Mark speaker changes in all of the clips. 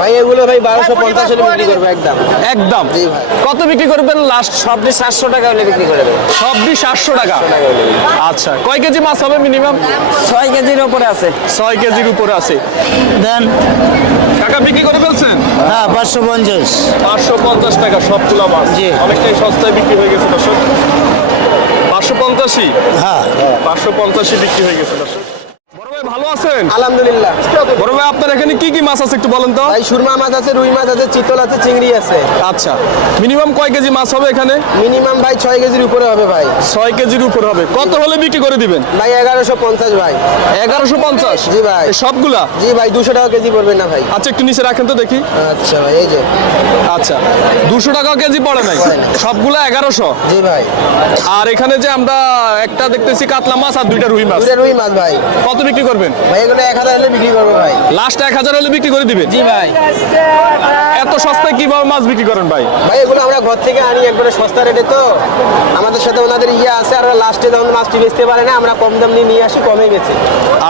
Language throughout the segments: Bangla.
Speaker 1: ভাই এগুলো ভাই বারোশো পঞ্চাশ হলে বিক্রি করব একদম।
Speaker 2: একদম। কত বিক্রি করবেন? লাস্ট
Speaker 1: সবটি সাতশো টাকা হলে বিক্রি করে দেবো।
Speaker 2: সবই সাতশো টাকা। আচ্ছা কয় কেজি মাছ হবে মিনিমাম
Speaker 1: ছয় কেজির ওপরে আছে।
Speaker 2: ছয় কেজির উপরে আছে।
Speaker 3: দেন।
Speaker 2: টাকা বিক্রি করে ফেলছেন?
Speaker 3: হ্যাঁ পাঁচশো পঞ্চাশ।
Speaker 2: পাঁচশো পঞ্চাশ টাকা সবগুলো মাছ।
Speaker 3: জি।
Speaker 2: অনেকটাই সস্তায় বিক্রি হয়ে গেছে দর্শক। পাঁচশো পঞ্চাশি
Speaker 3: হ্যাঁ।
Speaker 2: পাঁচশো পঞ্চাশি বিক্রি হয়ে গেছে দর্শক। আছেন?
Speaker 1: আলহামদুলিল্লাহ।
Speaker 2: বড় ভাই আপনার এখানে কি কি মাছ আছে একটু বলেন তো?
Speaker 1: ভাই সুরমা মাছ আছে রুই মাছ আছে চিতল আছে চিংড়ি আছে।
Speaker 2: আচ্ছা। মিনিমাম কয় কেজি মাছ হবে এখানে?
Speaker 1: মিনিমাম ভাই ছয় কেজির উপরে হবে ভাই।
Speaker 2: ছয় কেজির উপর হবে। কত হলে বিক্রি করে দিবেন?
Speaker 1: ভাই এগারোশো পঞ্চাশ ভাই।
Speaker 2: এগারোশো পঞ্চাশ?
Speaker 1: জি ভাই।
Speaker 2: সবগুলা?
Speaker 1: জি ভাই দুশো টাকা কেজি পড়বে না ভাই।
Speaker 2: আচ্ছা একটু নিচে রাখেন তো দেখি।
Speaker 1: আচ্ছা ভাই এই যে।
Speaker 2: আচ্ছা। দুশো টাকা কেজি পড়ে নাই? সবগুলা এগারোশো?
Speaker 1: জি ভাই।
Speaker 2: আর এখানে যে আমরা একটা দেখতেছি কাতলা মাছ আর দুইটা রুই মাছ।
Speaker 1: রুই মাছ ভাই।
Speaker 2: কত বিক্রি করবেন?
Speaker 1: ভাই এগুলো এক হাজার হলে বিক্রি করব ভাই।
Speaker 2: লাস্ট এক হাজার হলে বিক্রি করে দিবেন?
Speaker 1: জি ভাই।
Speaker 2: এত সস্তায় কীভাবে মাছ বিক্রি করেন ভাই?
Speaker 1: ভাই এগুলো আমরা ঘর থেকে আনি একবারে সস্তা রেটে তো। আমাদের সাথে ওনাদের ইয়ে আছে আর লাস্টে যখন মাছটি বেচতে পারে না আমরা কম দাম নিয়ে নিয়ে আসি কমে গেছে।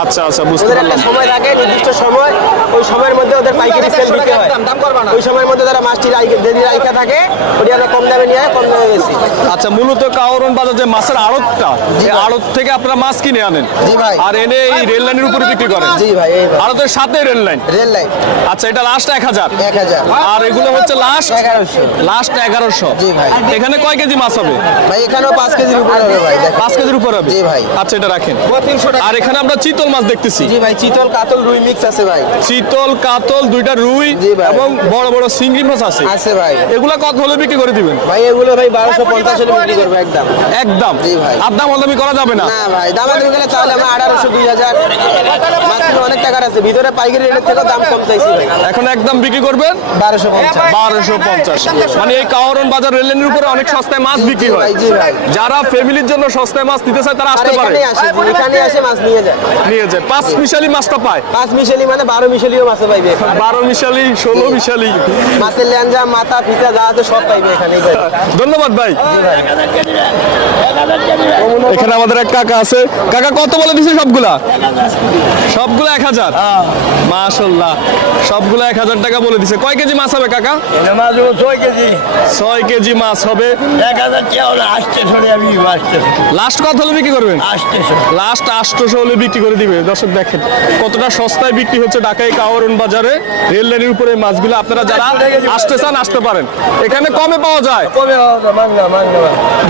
Speaker 2: আচ্ছা আচ্ছা বুঝতে পারলাম।
Speaker 1: সময় থাকে নির্দিষ্ট সময় ওই সময়ের মধ্যে ওদের পাইকারি সেল দিতে হয়। ওই সময়ের মধ্যে তারা মাছটি রাইকা থাকে ওটি আমরা কম দামে নিয়ে কম দামে বেশি
Speaker 2: আচ্ছা মূলত কাওরন বাজার যে মাছের আড়তটা। আড়ত থেকে আপনারা মাছ কিনে আনেন।
Speaker 1: ভাই।
Speaker 2: আর এনে এই রেল লাইনের উপরে বিক্রি করেন?
Speaker 1: জি ভাই এই ভাই।
Speaker 2: আড়তের সাথে রেল লাইন?
Speaker 1: Rail line.
Speaker 2: আচ্ছা এটা লাস্ট এক হাজার। আর এগুলো হচ্ছে লাস্ট
Speaker 1: এগারোশো।
Speaker 2: লাস্ট এগারোশো।
Speaker 1: জি ভাই।
Speaker 2: এখানে কয় কেজি মাছ হবে?
Speaker 1: ভাই এখানেও পাঁচ কেজির উপরে হবে ভাই দেখেন।
Speaker 2: পাঁচ কেজির উপর হবে?
Speaker 1: জি ভাই।
Speaker 2: আচ্ছা এটা রাখেন।
Speaker 1: তিনশো টাকা।
Speaker 2: আর এখানে আমরা চিতল মাছ দেখতেছি।
Speaker 1: জি ভাই চিতল কাতল রুই মিক্স আছে ভাই।
Speaker 2: চিতল কাতল দুইটা রুই। এবং বড় বড় চিংড়ি মাছ আছে।
Speaker 1: আছে ভাই।
Speaker 2: এগুলা কত হলে বিক্রি করে দিবেন?
Speaker 1: ভাই এগুলো ভাই বারোশো পঞ্চাশ হলে বিক্রি করব একদম।
Speaker 2: একদম।
Speaker 1: জি ভাই।
Speaker 2: আর দাম দামি করা যাবে না?
Speaker 1: না ভাই দাম গেলে তাহলে আমরা আঠারোশো দুই হাজার। মাছ অনেক টাকার আছে ভিতরে পাইকারি রেটের থেকেও দাম কম চাইছি। ভাই
Speaker 2: এখন একদম বিক্রি করবেন?
Speaker 1: বারোশো পঞ্চাশ।
Speaker 2: বারোশো পঞ্চাশ। মানে এই বাজার উপরে অনেক সস্তায় মাছ বিক্রি হয়। যারা ফ্যামিলির জন্য সস্তায় মাছ নিতে চায় তারা আসতে পারে।
Speaker 1: আসে এখানে আসে মাছ নিয়ে যায়।
Speaker 2: নিয়ে যায়। পাঁচ মিশালি মাছটা পায়।
Speaker 1: পাঁচ মিশালি মানে বারো মিশালিও মাছ পাইবে
Speaker 2: বারো মিশালি ষোলো মিশালি।
Speaker 1: মাছের ল্যাঞ্জা মাথা ফিতা যা আছে সব পাইবে এখানে
Speaker 2: ধন্যবাদ ভাই। এখানে আমাদের এক কাকা আছে। কাকা কত বলে দিছে সবগুলা? সবগুলো এক হাজার? মাশাল্লাহ। সবগুলো এক হাজার টাকা বলে দিছে। কয় কেজি মাছ হবে কাকা?
Speaker 3: মাছ ছয় কেজি।
Speaker 2: ছয় কেজি মাছ হবে।
Speaker 3: এক হাজার আসতে শোনে আমি আসতে
Speaker 2: লাস্ট কত হলে বিক্রি করবেন? লাস্ট আটশোশো হলে বিক্রি করে দিবে। দর্শক দেখেন কতটা সস্তায় বিক্রি হচ্ছে ঢাকায় কাওয়ারন বাজারে। রেল লাইনের উপরে মাছগুলো আপনারা যারা আসতে চান আসতে পারেন। এখানে কমে পাওয়া যায়।
Speaker 3: কমে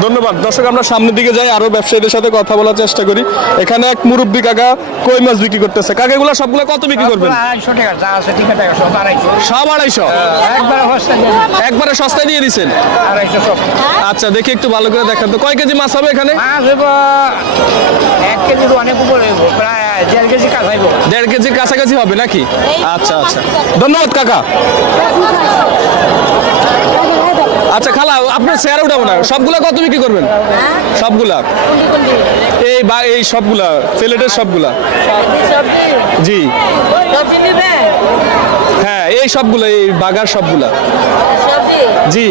Speaker 2: ধন্যবাদ। দর্শক আমরা সামনের দিকে যাই আরও ব্যবসায়ীদের সাথে কথা বলার চেষ্টা করি। এখানে এক মুরব্বী কাকা কই মাছ বিক্রি করতেছে। কাকা এগুলো সবগুলো কত বিক্রি করবেন?
Speaker 3: আড়াইশো টাকা যা আছে ঠিক টাকা সব আড়াইশো। একবারে
Speaker 2: একবারে সস্তায় দিয়ে দিচ্ছেন
Speaker 3: আড়াইশো
Speaker 2: আচ্ছা দেখি একটু ভালো করে দেখান তো। কয় কেজি মাছ হবে এখানে?
Speaker 3: এক কেজির অনেক উপরে প্রায় দেড় কেজি
Speaker 2: দেড় কেজির কাছাকাছি হবে নাকি? আচ্ছা আচ্ছা। ধন্যবাদ কাকা। আচ্ছা খালা, আপনার শেয়ার উঠাবো না সবগুলা কত বিক্রি করবেন? সবগুলা? এই বা, এই সবগুলা সিলেটের সবগুলা? জি। হ্যাঁ এই সবগুলো, এই বাগার সবগুলা। জি।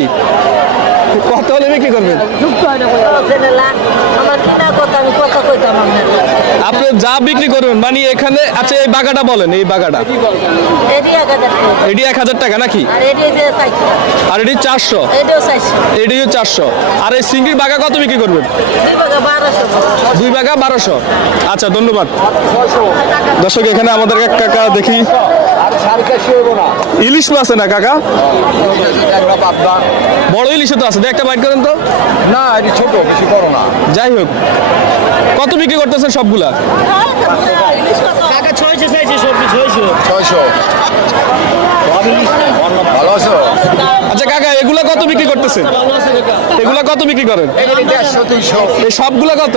Speaker 2: কত হলে বিক্রি করবেন? আপনি যা বিক্রি করবেন মানে এখানে আচ্ছা এই বাগাটা বলেন এই বাগাটা।
Speaker 4: এডি এক হাজার টাকা।
Speaker 2: এটি এক হাজার টাকা নাকি?
Speaker 4: আর
Speaker 2: এটি চারশো? এটিও চারশো। আর এই সিঙ্গির বাগা কত বিক্রি করবেন?
Speaker 4: দুই বাগা বারোশো।
Speaker 2: দুই বাগা বারোশো। আচ্ছা ধন্যবাদ। দর্শক এখানে আমাদের এক কাকা দেখি। ইলিশ মাছ আছে না কাকা? বড় ইলিশও তো আছে। একটা বাইট করেন তো।
Speaker 3: না এটি ছোট বেশি বড় না।
Speaker 2: যাই হোক। কত বিক্রি করতেছেন সবগুলা?
Speaker 3: কাকা ছয়শো ছয়শো।
Speaker 1: ছয়শো।
Speaker 2: আচ্ছা কাকা এগুলা কত বিক্রি করতেছেন? এগুলা কত বিক্রি করেন? এই সবগুলা কত?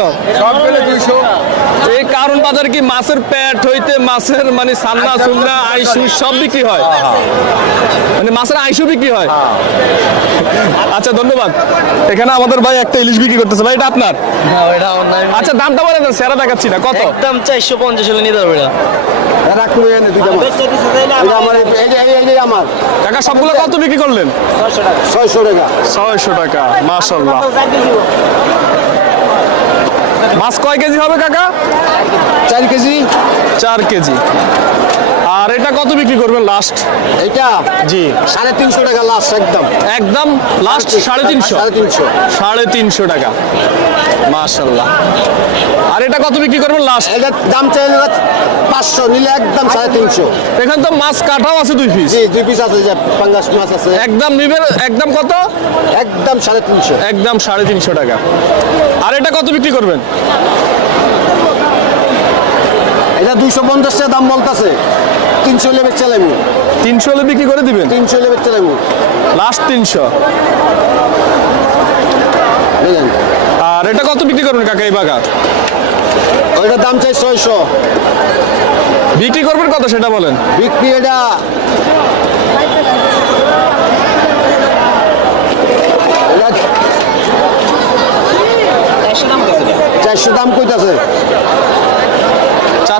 Speaker 2: এই কারণ বাজার কি মাছের পেট হইতে মাছের মানে সান্না সুন্না আইসু সব বিক্রি হয়? মানে মাছের আইসু বিক্রি হয়? আচ্ছা ধন্যবাদ। এখানে আমাদের ভাই একটা ইলিশ বিক্রি করতেছে। ভাই এটা আপনার? আচ্ছা দামটা বলে দেন সেরা দেখাচ্ছি না। কত?
Speaker 1: চারশো পঞ্চাশ হলে নিতে হবে আমার
Speaker 2: টাকা সবগুলো কত বিক্রি করলেন?
Speaker 1: ছয়শো টাকা।
Speaker 2: ছয়শো টাকা। মাশাল্লাহ মাছ কয় কেজি হবে কাকা?
Speaker 1: চার কেজি।
Speaker 2: চার কেজি। আর এটা কত বিক্রি করবেন লাস্ট
Speaker 5: এটা
Speaker 2: জি।
Speaker 5: সাড়ে তিনশো টাকা লাস্ট একদম।
Speaker 2: একদম লাস্ট সাড়ে তিনশো?
Speaker 5: সাড়ে তিনশো।
Speaker 2: সাড়ে তিনশো টাকা। মাশাল্লাহ আর এটা কত বিক্রি করবেন লাস্ট
Speaker 5: এটার দাম চাইলে পাঁচশো নিলে একদম সাড়ে তিনশো।
Speaker 2: এখানে তো মাছ কাটাও আছে দুই পিস
Speaker 5: জি দুই পিস আছে যে পাঙ্গাস মাছ আছে।
Speaker 2: একদম নিবেন একদম কত?
Speaker 5: একদম সাড়ে তিনশো।
Speaker 2: একদম সাড়ে তিনশো টাকা। আর এটা কত বিক্রি করবেন?
Speaker 5: এটা দুইশো পঞ্চাশ টাকা দাম বলতেছে। তিনশো লেবে চালাবি
Speaker 2: তিনশো হলে বিক্রি করে দিবেন?
Speaker 5: তিনশো লেবে চালাবি
Speaker 2: লাস্ট তিনশো।
Speaker 5: বুঝলেন?
Speaker 2: আর এটা কত বিক্রি করবেন কাকা এই বাগা
Speaker 5: ওইটার দাম চাই ছয়শো।
Speaker 2: বিক্রি করবেন কত সেটা বলেন?
Speaker 5: বিক্রি এটা এটা চারশো দাম কইতাছে।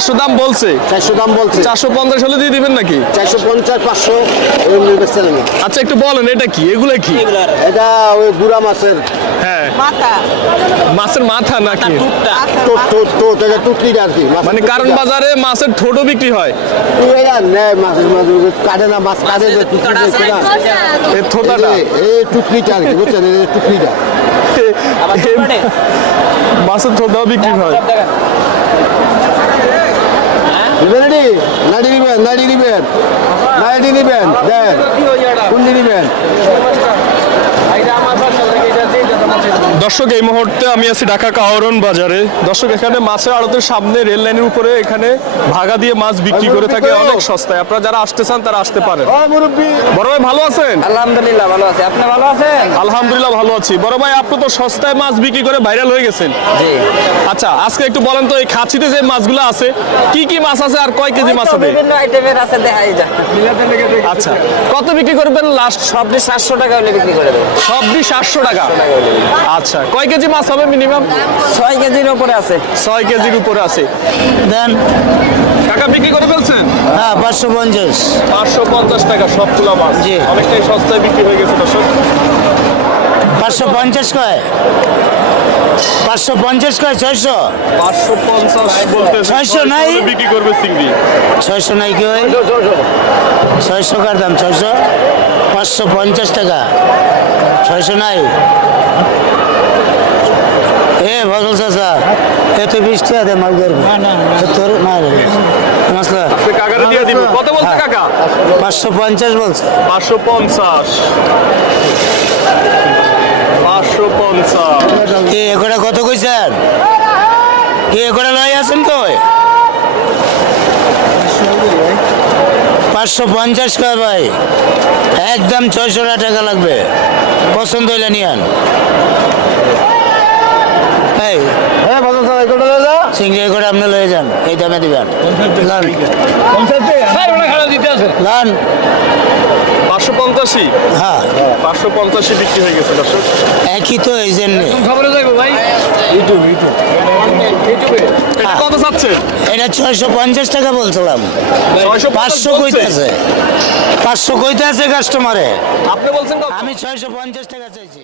Speaker 2: চারশো দাম বলছে।
Speaker 5: চারশো দাম বলছে।
Speaker 2: চারশো পঞ্চাশ হলে দিয়ে দিবেন নাকি?
Speaker 5: চারশো পঞ্চাশ পাঁচশো
Speaker 2: আচ্ছা একটু বলেন এটা কি? এগুলো কি?
Speaker 5: এটা ওই গুড়া মাছের।
Speaker 2: হ্যাঁ।
Speaker 4: মাথা।
Speaker 2: মাছের মাথা নাকি? মানে কারণ বাজারে মাছের ঠোঁটও বিক্রি হয়।
Speaker 5: তুই মাছের মাছ কাটে না মাছ কাটে
Speaker 2: থোতাটা
Speaker 5: এই যে, আর কি বুঝছেন? এই যে
Speaker 2: মাছের থোতাও বিক্রি হয়।
Speaker 5: নিবেন রেডি নাড়ি নিবেন নাড়ি নিবেন নাড়ি নিবেন দেন কুন্ডি নিবেন
Speaker 2: দর্শক এই মুহূর্তে আমি আছি ঢাকা কাওরন বাজারে। দর্শক এখানে মাছের আড়তের সামনে রেল লাইনের উপরে এখানে ভাগা দিয়ে মাছ বিক্রি করে থাকে অনেক সস্তায়। আপনারা যারা আসতে চান তারা আসতে পারেন। বড় ভাই ভালো আছেন?
Speaker 3: আলহামদুলিল্লাহ ভালো আছে। আপনি ভালো আছেন?
Speaker 2: আলহামদুলিল্লাহ ভালো আছি। বড় ভাই আপনি তো সস্তায় মাছ বিক্রি করে ভাইরাল হয়ে গেছেন।
Speaker 3: জি।
Speaker 2: আচ্ছা আজকে একটু বলেন তো এই খাচ্ছিতে যে মাছগুলো আছে কি কি মাছ আছে আর কয় কেজি মাছ আছে
Speaker 3: বিভিন্ন আইটেমের আছে দেখাই যা
Speaker 2: আচ্ছা কত বিক্রি করবেন লাস্ট?
Speaker 3: সব দিয়ে সাতশো টাকা হলে বিক্রি করে দেবো।
Speaker 2: সবই সাতশো টাকা। আচ্ছা কয় কেজি মাছ হবে মিনিমাম
Speaker 3: ছয় কেজির উপরে আছে।
Speaker 2: ছয় কেজির উপরে আছে।
Speaker 6: দেন।
Speaker 2: টাকা বিক্রি করে ফেলছেন?
Speaker 6: হ্যাঁ পাঁচশো পঞ্চাশ।
Speaker 2: পাঁচশো পঞ্চাশ টাকা সবগুলো মাছ।
Speaker 6: জি।
Speaker 2: অনেকটাই সস্তায় বিক্রি হয়ে গেছে দর্শক।
Speaker 6: পাঁচশো পঞ্চাশ কয়? পাঁচশো পঞ্চাশ কয় ছয়শো?
Speaker 2: পাঁচশো পঞ্চাশ বলতে
Speaker 6: ছয়শো নাই?
Speaker 2: বিক্রি করবে চিংড়ি।
Speaker 6: ছয়শো নাই কি হয় ছয়শো কার দাম ছয়শো? পাঁচশো পঞ্চাশ টাকা। ছয়শো নাই। এ ফসল চাষা এত বৃষ্টি আছে মাল করব তোর না রে মশলা
Speaker 2: কাকারে দিয়ে দিব। কত বলছে কাকা?
Speaker 6: পাঁচশো পঞ্চাশ বলছে।
Speaker 2: পাঁচশো পঞ্চাশ। পাঁচশো পঞ্চাশ।
Speaker 6: কে এগুলা কত কইছেন? কে এগুলা লই আছেন কই? পাঁচশো পঞ্চাশ কয় ভাই? একদম ছয়শো টাকা লাগবে। পছন্দ হইলে নিয়ান এই
Speaker 5: হ্যাঁ এগুলো লয়ে যাও।
Speaker 6: করে আপনি লয়ে যান এই দামে দিবেন। লান।
Speaker 2: পাঁচশো পঞ্চাশি
Speaker 6: হ্যাঁ।
Speaker 2: পাঁচশো পঞ্চাশি বিক্রি হয়ে গেছে দর্শক।
Speaker 6: একই তো এই জন্যে।
Speaker 2: এটা কত চাচ্ছেন?
Speaker 6: এটা ছয়শো পঞ্চাশ টাকা বলছিলাম। পাঁচশো কইতেছে পাঁচশো কইতে আছে কাস্টমারে
Speaker 2: আপনি বলছেন?
Speaker 6: আমি ছয়শো পঞ্চাশ টাকা চাইছি।